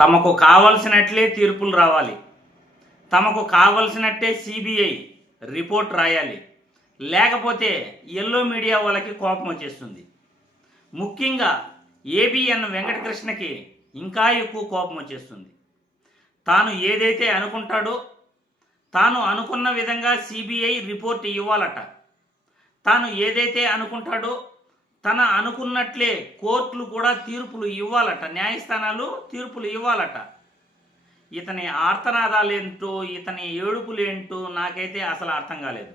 తమకు కావలసినట్లే తీర్పులు రావాలి, తమకు కావలసినట్టే సిబిఐ రిపోర్ట్ రాయాలి, లేకపోతే ఎల్లో మీడియా వాళ్ళకి కోపం వచ్చేస్తుంది. ముఖ్యంగా ఏబిఎన్ వెంకటకృష్ణకి ఇంకా ఎక్కువ కోపం వచ్చేస్తుంది. తాను ఏదైతే అనుకుంటాడో, తాను అనుకున్న విధంగా సిబిఐ రిపోర్ట్ ఇవ్వాలట. తాను ఏదైతే అనుకుంటాడో తన అనుకున్నట్లే కోర్టులు కూడా తీర్పులు ఇవ్వాలట, న్యాయస్థానాలు తీర్పులు ఇవ్వాలట. ఇతని ఆర్తనాదాలేంటో, ఇతని ఏడుపులేంటో నాకైతే అసలు అర్థం కాలేదు.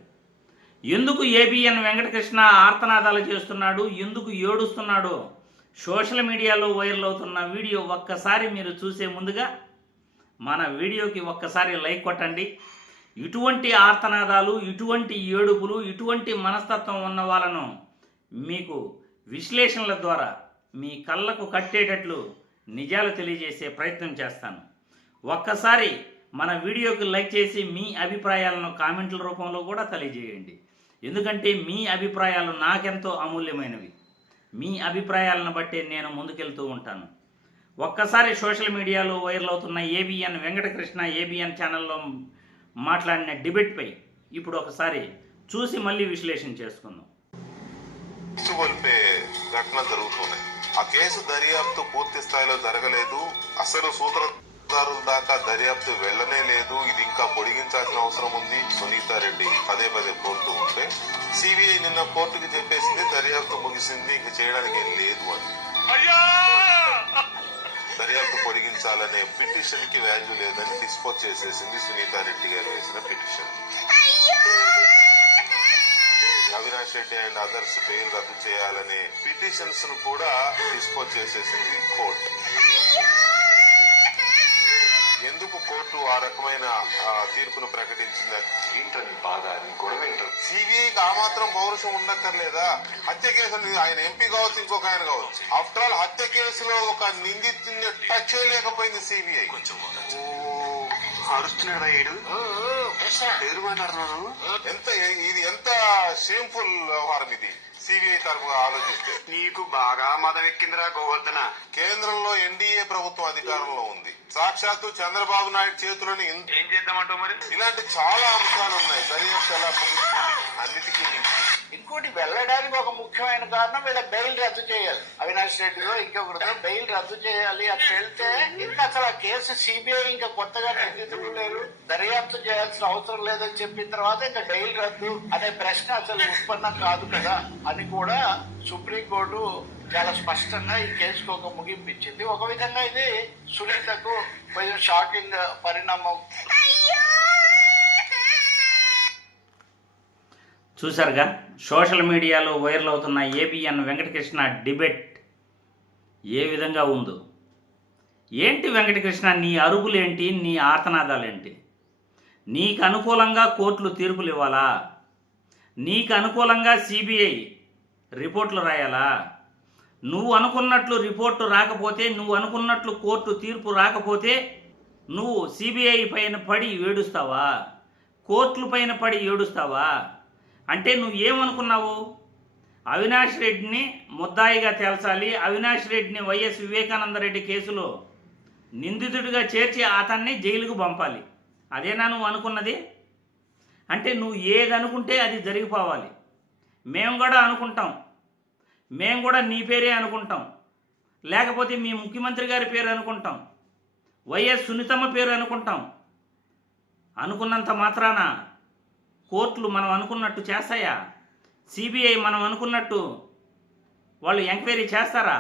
ఎందుకు ఏబిఎన్ వెంకటకృష్ణ ఆర్తనాదాలు చేస్తున్నాడు, ఎందుకు ఏడుస్తున్నాడో సోషల్ మీడియాలో వైరల్ అవుతున్న వీడియో ఒక్కసారి మీరు చూసే ముందుగా మన వీడియోకి ఒక్కసారి లైక్ కొట్టండి. ఇటువంటి ఆర్తనాదాలు, ఇటువంటి ఏడుపులు, ఇటువంటి మనస్తత్వం ఉన్న వాళ్ళను మీకు విశ్లేషణల ద్వారా మీ కళ్ళకు కట్టేటట్లు నిజాలు తెలియజేసే ప్రయత్నం చేస్తాను. ఒక్కసారి మన వీడియోకి లైక్ చేసి మీ అభిప్రాయాలను కామెంట్ల రూపంలో కూడా తెలియజేయండి. ఎందుకంటే మీ అభిప్రాయాలు నాకెంతో అమూల్యమైనవి. మీ అభిప్రాయాలను బట్టే నేను ముందుకెళ్తూ ఉంటాను. ఒక్కసారి సోషల్ మీడియాలో వైరల్ అవుతున్న ఏబిఎన్ వెంకటకృష్ణ ఏబిఎన్ ఛానల్లో మాట్లాడిన డిబేట్పై ఇప్పుడు ఒకసారి చూసి మళ్ళీ విశ్లేషణ చేసుకుందాం. ఘటన జరుగుతున్నాయి. ఆ కేసు దర్యాప్తు పూర్తి స్థాయిలో జరగలేదు. అసలు సూత్రధారుల దాకా దర్యాప్తు వెళ్లనే లేదు. ఇది ఇంకా పొడిగించాల్సిన అవసరం ఉంది. సునీతారెడ్డి పదే పదే కోరుతూ ఉంటే సిబిఐ నిన్న కోర్టుకి చెప్పేసింది దర్యాప్తు ముగిసింది, ఇంక చేయడానికి ఏం లేదు అని. దర్యాప్తు పొడిగించాలనే పిటిషన్ కి వాల్యూ లేదని డిస్పోజ్ చేసేసింది సునీతారెడ్డి గారు వేసిన petition. Avinash Reddy and others bail రద్దు చేయాలనే పిటిషన్స్ ను కూడా డిస్పోజ్ చేసేసింది కోర్టు. ఎందుకు కోర్టు ఆ రకమైన తీర్పును ప్రకటించింది? ఏంటని బాధ, గొడవ ఏంటంటే సిబిఐకి ఆ మాత్రం పౌరుషం ఉండక్కర్లేదా? హత్య కేసులు ఆయన ఎంపీ కావచ్చు, ఇంకొక ఆయన కావచ్చు. ఆఫ్టర్ ఆల్ హత్య కేసులో ఒక నిందితుడిని టచ్ చేయలేకపోయింది సిబిఐ. ఇది ఎంత షేమ్ఫుల్ వ్యవహారం ఇది సిబిఐ తరఫుగా ఆలోచిస్తే. నీకు బాగా మదం ఎక్కిందిరా గోవర్ధన. కేంద్రంలో ఎన్డీఏ ప్రభుత్వం అధికారంలో ఉంది. సాక్షాత్తు చంద్రబాబు నాయుడు చేతులని ఏం చేద్దామంటావు మరి? ఇలాంటి చాలా అంశాలు ఉన్నాయి. దర్యాప్తు ఎలా అన్నిటికీ ఇంకోటి వెళ్ళడానికి ఒక ముఖ్యమైన కారణం వీళ్ళ బెయిల్ రద్దు చేయాలి. అవినాష్ రెడ్డిలో ఇంకొకరితో బెయిల్ రద్దు చేయాలి. అట్లా వెళ్తే ఇంకా అసలు ఆ కేసు సిబిఐ ఇంకా కొత్తగా నిందితులు లేరు, దర్యాప్తు చేయాల్సిన అవసరం లేదని చెప్పిన తర్వాత ఇంకా బెయిల్ రద్దు అనే ప్రశ్న అసలు ఉత్పన్నం కాదు కదా అని కూడా సుప్రీంకోర్టు చాలా స్పష్టంగా ఈ కేసుకు ఒక ముగింపు ఇచ్చింది. ఒక విధంగా ఇది సునీతకు కొంచెం షాకింగ్ పరిణామం. చూశారుగా సోషల్ మీడియాలో వైరల్ అవుతున్న ఏబిఎన్ వెంకటకృష్ణ డిబేట్ ఏ విధంగా ఉందో. ఏంటి వెంకటకృష్ణ, నీ అరుపులేంటి, నీ ఆర్తనాదాలేంటి? నీకు అనుకూలంగా కోర్టులు తీర్పులు ఇవ్వాలా? నీకు అనుకూలంగా సిబిఐ రిపోర్ట్లు రాయాలా? నువ్వు అనుకున్నట్లు రిపోర్టు రాకపోతే, నువ్వు అనుకున్నట్లు కోర్టు తీర్పు రాకపోతే నువ్వు సిబిఐ పైన పడి ఏడుస్తావా? కోర్టుల పైన పడి ఏడుస్తావా? అంటే నువ్వు ఏమనుకున్నావు? అవినాష్ రెడ్డిని ముద్దాయిగా తేల్చాలి, అవినాష్ రెడ్డిని వైఎస్ వివేకానంద రెడ్డి కేసులో నిందితుడిగా చేర్చి అతన్ని జైలుకు పంపాలి. అదేనా నువ్వు అనుకున్నది? అంటే నువ్వు ఏదనుకుంటే అది జరిగిపోవాలి. మేము కూడా అనుకుంటాం, మేము కూడా నీ పేరే అనుకుంటాం, లేకపోతే మీ ముఖ్యమంత్రి గారి పేరు అనుకుంటాం, వైఎస్ సునీతమ్మ పేరు అనుకుంటాం. అనుకున్నంత మాత్రాన కోర్టులు మనం అనుకున్నట్టు చేస్తాయా? సిబిఐ మనం అనుకున్నట్టు వాళ్ళు ఎంక్వైరీ చేస్తారా?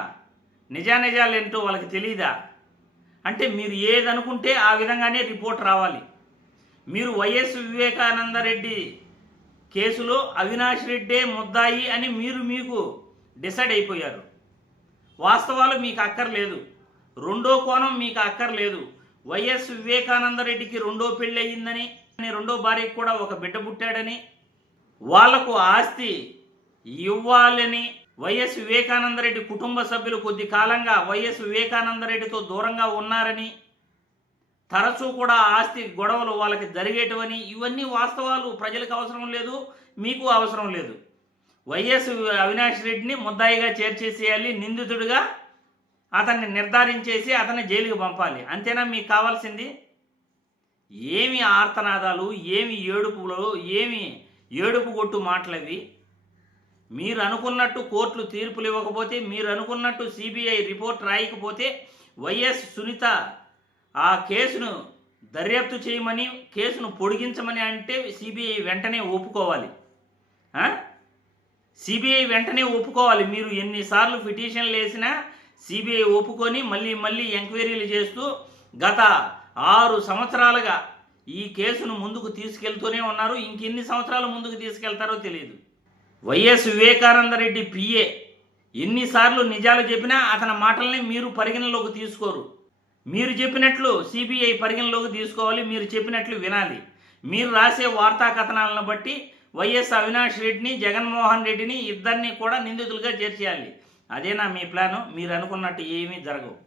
నిజానిజాలేంటో వాళ్ళకి తెలియదా? అంటే మీరు ఏదనుకుంటే ఆ విధంగానే రిపోర్ట్ రావాలి. మీరు వైఎస్ వివేకానంద రెడ్డి కేసులో అవినాష్ రెడ్డే ముద్దాయి అని మీకు డిసైడ్ అయిపోయారు. వాస్తవాలు మీకు అక్కర్లేదు, రెండో కోణం మీకు అక్కర్లేదు. వైఎస్ వివేకానంద రెడ్డికి రెండో పెళ్ళి అయ్యిందని, రెండో భార్యకు కూడా ఒక బిడ్డ పుట్టాడని, వాళ్లకు ఆస్తి ఇవ్వాలని వైఎస్ వివేకానంద రెడ్డి కుటుంబ సభ్యులు కొద్ది కాలంగా వైఎస్ వివేకానంద రెడ్డితో దూరంగా ఉన్నారని, తరచూ కూడా ఆస్తి గొడవలు వాళ్ళకి జరిగేటివని, ఇవన్నీ వాస్తవాలు. ప్రజలకు అవసరం లేదు, మీకు అవసరం లేదు. వైఎస్ అవినాష్ రెడ్డిని ముద్దాయిగా చేర్చేసేయాలి, నిందితుడిగా అతన్ని నిర్ధారించేసి అతన్ని జైలుకి పంపాలి. అంతేనా మీకు కావాల్సింది? ఏమి ఆర్తనాదాలు, ఏమి ఏడుపులు, ఏమి ఏడుపు కొట్టు మాటలవి. మీరు అనుకున్నట్టు కోర్టులు తీర్పులు ఇవ్వకపోతే, మీరు అనుకున్నట్టు సిబిఐ రిపోర్ట్ రాయకపోతే వైఎస్ సునీత ఆ కేసును దర్యాప్తు చేయమని, కేసును పొడిగించమని అంటే సిబిఐ వెంటనే ఒప్పుకోవాలి. సిబిఐ వెంటనే ఒప్పుకోవాలి. మీరు ఎన్నిసార్లు పిటిషన్లు వేసినా సిబిఐ ఒప్పుకొని మళ్ళీ ఎంక్వైరీలు చేస్తూ గత 6 సంవత్సరాలుగా ఈ కేసును ముందుకు తీసుకెళ్తూనే ఉన్నారు. ఇంకెన్ని సంవత్సరాలు ముందుకు తీసుకెళ్తారో తెలియదు. వైఎస్ వివేకానందరెడ్డి పిఏ ఎన్నిసార్లు నిజాలు చెప్పినా అతని మాటల్ని మీరు పరిగణలోకి తీసుకోరు. మీరు చెప్పినట్లు సిబిఐ పరిగణలోకి తీసుకోవాలి. మీరు చెప్పినట్లు వినాలి. మీరు రాసే వార్తా కథనాలను బట్టి వైఎస్ అవినాష్ రెడ్డిని, జగన్మోహన్ రెడ్డిని ఇద్దరిని కూడా నిందితులుగా చేర్చేయాలి. అదేనా మీ ప్లాను? మీరు అనుకున్నట్టు ఏమీ జరగవు.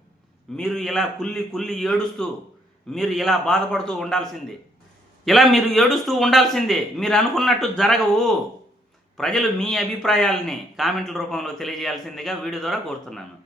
మీరు ఇలా కుల్లి ఏడుస్తూ, మీరు ఇలా బాధపడుతూ ఉండాల్సిందే. మీరు ఏడుస్తూ ఉండాల్సిందే. మీరు అనుకున్నట్టు జరగవు. ప్రజలు మీ అభిప్రాయాలని కామెంట్ల రూపంలో తెలియజేయాల్సిందిగా వీడియో ద్వారా కోరుతున్నాను.